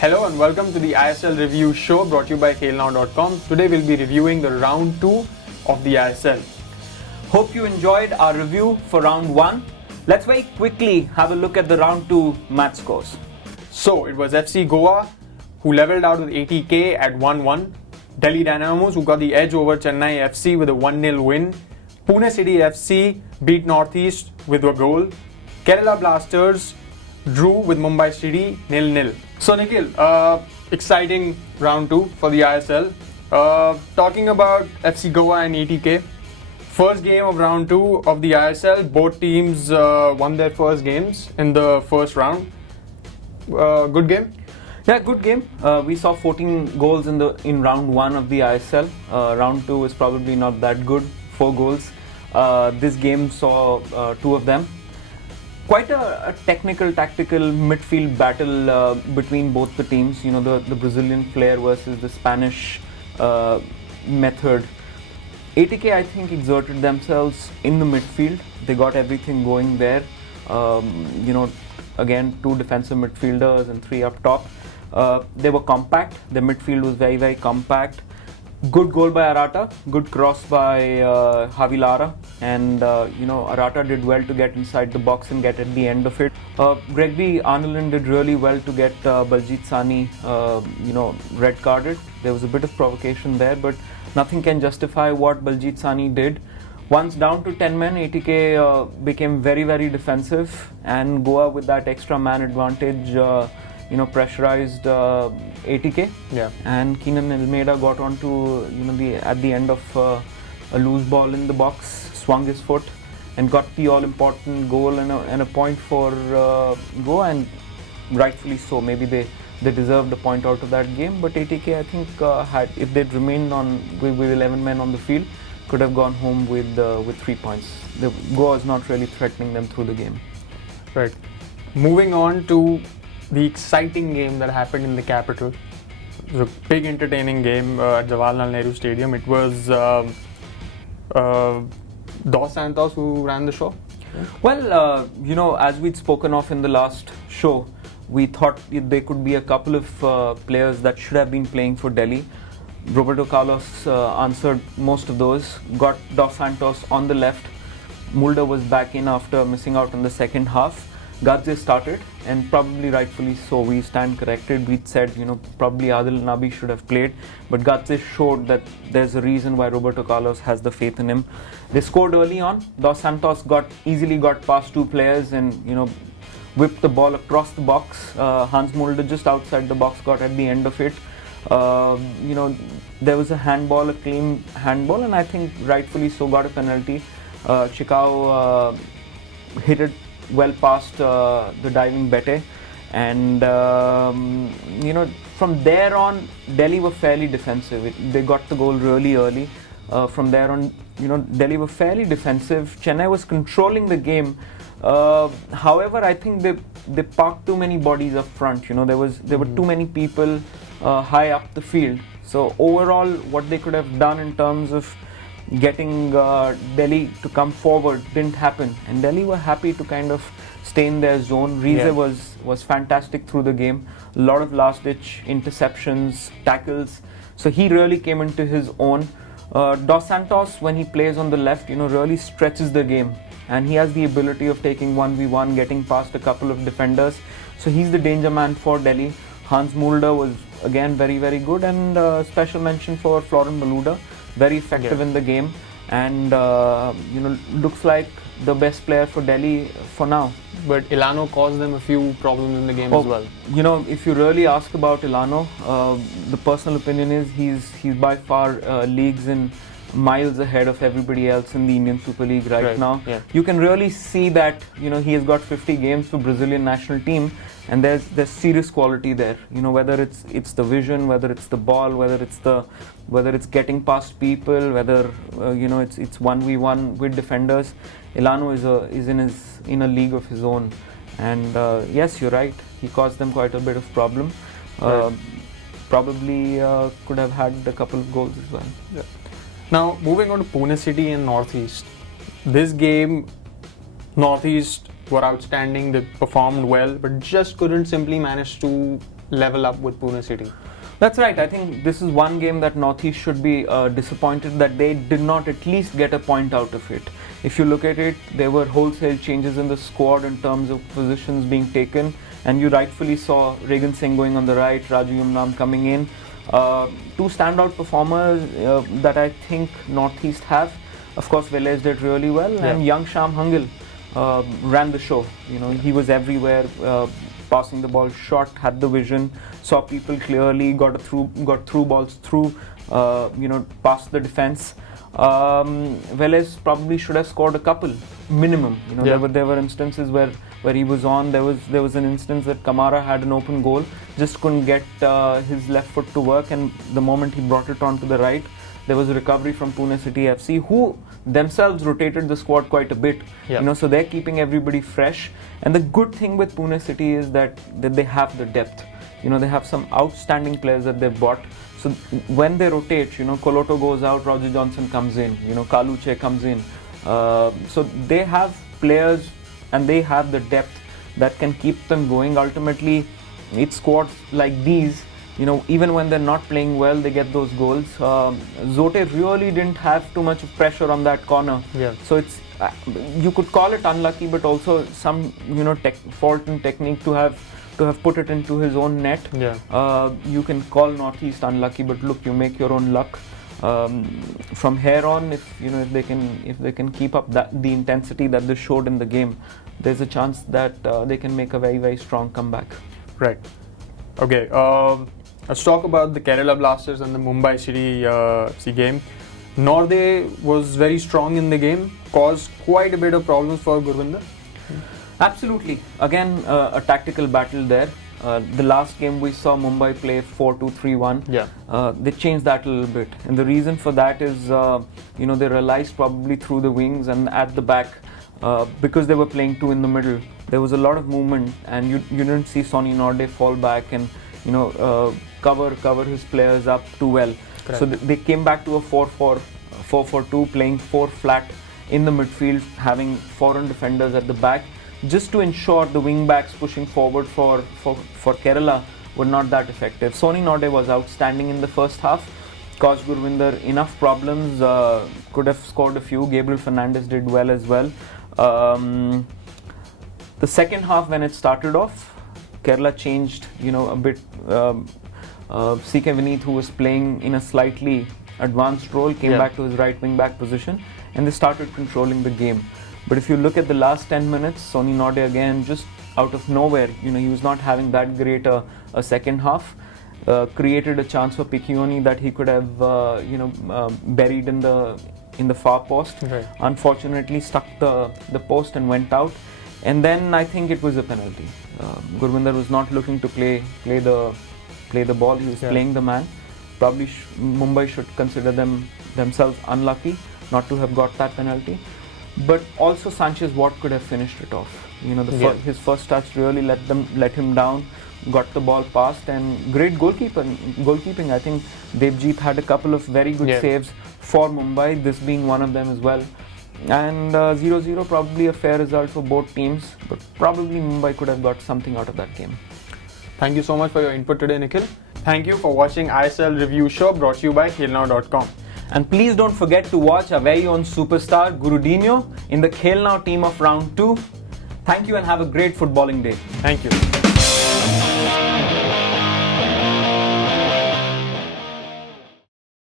Hello and welcome to the ISL review show brought to you by KhelNow.com. Today we'll be reviewing the round 2 of the ISL. Hope you enjoyed our review for round 1. Let's very quickly have a look at the round 2 match scores. So it was FC Goa who levelled out with 80k at 1-1. Delhi Dynamos who got the edge over Chennai FC with a 1-0 win. Pune City FC beat Northeast with a goal. Kerala Blasters drew with Mumbai City 0-0. So Nikhil, exciting round 2 for the ISL. Talking about FC Goa and 80k. First game of round 2 of the ISL. Both teams won their first games in the first round. Good game? Yeah, good game. We saw 14 goals in round 1 of the ISL. Round 2 is probably not that good. 4 goals. This game saw 2 of them. Quite a technical, tactical midfield battle between both the teams. You know, the Brazilian flair versus the Spanish method. 80k, I think, exerted themselves in the midfield. They got everything going there. Again, 2 defensive midfielders and 3 up top. They were compact. The midfield was very, very compact. Good goal by Arata, good cross by Javilara, and Arata did well to get inside the box and get at the end of it. Gregby Arnold did really well to get Baljit Sani, red carded. There was a bit of provocation there, but nothing can justify what Baljit Sani did. Once down to 10 men, 80k became very, very defensive, and Goa with that extra man advantage pressurized 80k. Yeah. And Keenan Almeida got onto at the end of a loose ball in the box, swung his foot, and got the all-important goal and a point for Goa, and rightfully so. Maybe they deserved a point out of that game, but 80k I think if they'd remained with 11 men on the field, could have gone home with 3 points. Goa is not really threatening them through the game. Right. Moving on to the exciting game that happened in the capital. It was a big entertaining game at Jawaharlal Nehru Stadium. It was Dos Santos who ran the show. Yeah. Well, as we'd spoken of in the last show, we thought there could be a couple of players that should have been playing for Delhi. Roberto Carlos answered most of those, got Dos Santos on the left. Mulder was back in after missing out on the second half. Gadze started, and probably rightfully so. We stand corrected. We said, probably Adil Nabi should have played, but Gadze showed that there's a reason why Roberto Carlos has the faith in him. They scored early on. Dos Santos easily got past 2 players and whipped the ball across the box. Hans Mulder just outside the box got at the end of it. There was a handball, a clean handball, and I think rightfully so got a penalty. Chikau hit it well past the diving Bete, and from there on Delhi were fairly defensive. They got the goal really early. From there on, Delhi were fairly defensive. Chennai was controlling the game. However, I think they parked too many bodies up front. There were too many people high up the field. So overall, what they could have done in terms of getting Delhi to come forward didn't happen, and Delhi were happy to kind of stay in their zone. Rize was fantastic through the game. A lot of last-ditch interceptions, tackles. So he really came into his own. Dos Santos, when he plays on the left, really stretches the game, and he has the ability of taking 1v1, getting past a couple of defenders. So he's the danger man for Delhi. Hans Mulder was again very, very good, and special mention for Florent Malouda. Very effective in the game, and looks like the best player for Delhi for now. But Ilano caused them a few problems in the game as well. If you really ask about Ilano, the personal opinion is he's by far leagues and miles ahead of everybody else in the Indian Super League right now. Yeah. You can really see that he has got 50 games for Brazilian national team, and there's serious quality there. Whether it's the vision, whether it's the ball, whether it's getting past people, whether it's 1v1 with defenders. Ilano is in a league of his own, and yes, you're right. He caused them quite a bit of problem. Probably could have had a couple of goals as well. Yeah. Now, moving on to Pune City and Northeast. This game, Northeast were outstanding, they performed well, but just couldn't simply manage to level up with Pune City. That's right. I think this is one game that Northeast should be disappointed that they did not at least get a point out of it. If you look at it, there were wholesale changes in the squad in terms of positions being taken, and you rightfully saw Regan Singh going on the right, Raju Yumnam coming in. Two standout performers that I think Northeast have. Of course, Velez did really well, and young Sham Hangil ran the show. He was everywhere, passing the ball short, had the vision, saw people clearly, got through balls through, past the defense. Velez probably should have scored a couple minimum. There were instances where he was on. There was an instance that Kamara had an open goal, just couldn't get his left foot to work, and the moment he brought it on to the right, there was a recovery from Pune City FC, who themselves rotated the squad quite a bit. So they're keeping everybody fresh. And the good thing with Pune City is that they have the depth. They have some outstanding players that they've bought. So when they rotate, Koloto goes out, Roger Johnson comes in, Kaluche comes in. So they have players and they have the depth that can keep them going. Ultimately, it's squads like these, even when they're not playing well, they get those goals. Zote really didn't have too much pressure on that corner. So it's you could call it unlucky, but also some fault in technique to have put it into his own net. You can call Northeast unlucky, but look, you make your own luck. From here on, if they can keep up the intensity that they showed in the game, there's a chance that they can make a very, very strong comeback. Right. Okay. Let's talk about the Kerala Blasters and the Mumbai City game. Norde was very strong in the game, caused quite a bit of problems for Gurvinder. Absolutely. Again, a tactical battle there. The last game we saw Mumbai play 4-2-3-1. They changed that a little bit, and the reason for that is they realized probably through the wings and at the back, because they were playing two in the middle, there was a lot of movement, and you didn't see Sonny Norde fall back and cover his players up too well. Correct. So they came back to a 4-4-2, playing 4 flat in the midfield, having foreign defenders at the back, just to ensure the wing backs pushing forward for Kerala were not that effective. Sonny Norde was outstanding in the first half, caused Gurvinder enough problems, could have scored a few. Gabriel Fernandes did well as well. The second half, when it started off, Kerala changed a bit. CK Vineet, who was playing in a slightly advanced role, came back to his right wing back position, and they started controlling the game. But if you look at the last 10 minutes, Sonny Norde again, just out of nowhere, he was not having that great a second half. Created a chance for Piccioni that he could have, buried in the far post. Right. Unfortunately, stuck the post and went out. And then I think it was a penalty. Gurvinder was not looking to play the ball. He was playing the man. Probably Mumbai should consider themselves unlucky not to have got that penalty. But also Sanchez Watt could have finished it off. His first touch really let him down. Got the ball past, and great goalkeeping. I think Devjeet had a couple of very good saves for Mumbai, this being one of them as well. And 0-0, probably a fair result for both teams, but probably Mumbai could have got something out of that game. Thank you so much for your input today, Nikhil. Thank you for watching ISL Review Show, brought to you by KhelNow.com. And please don't forget to watch our very own superstar Gurudinho in the Khel Now team of round 2. Thank you and have a great footballing day. Thank you.